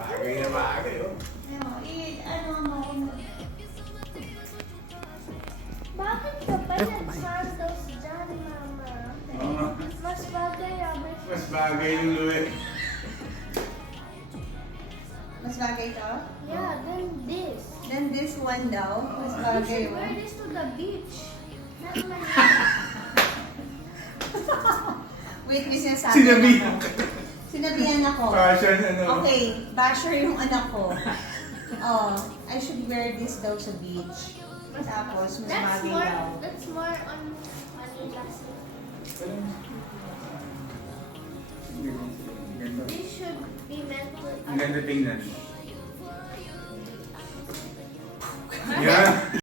Bagay na bagay, oh. Ano mo? Bakit ka pa nag-sandals dyan, Mama? Oo. Mas bagay Mas bagay yung Louie. Mas bagay to? Yeah, then this. Then this one daw, mas You bagay should mo. wear this to the beach. Not my Wait, may sinasabi Sinabihan ako. ka. Sinabihan ako. Fashion, ano. Okay, basher yung anak ko. Oh, I should wear this daw sa beach. Tapos, mas bagay daw. That's more on elastic. Ganda. This should be meant to... Ang ganda tingnan. Yeah.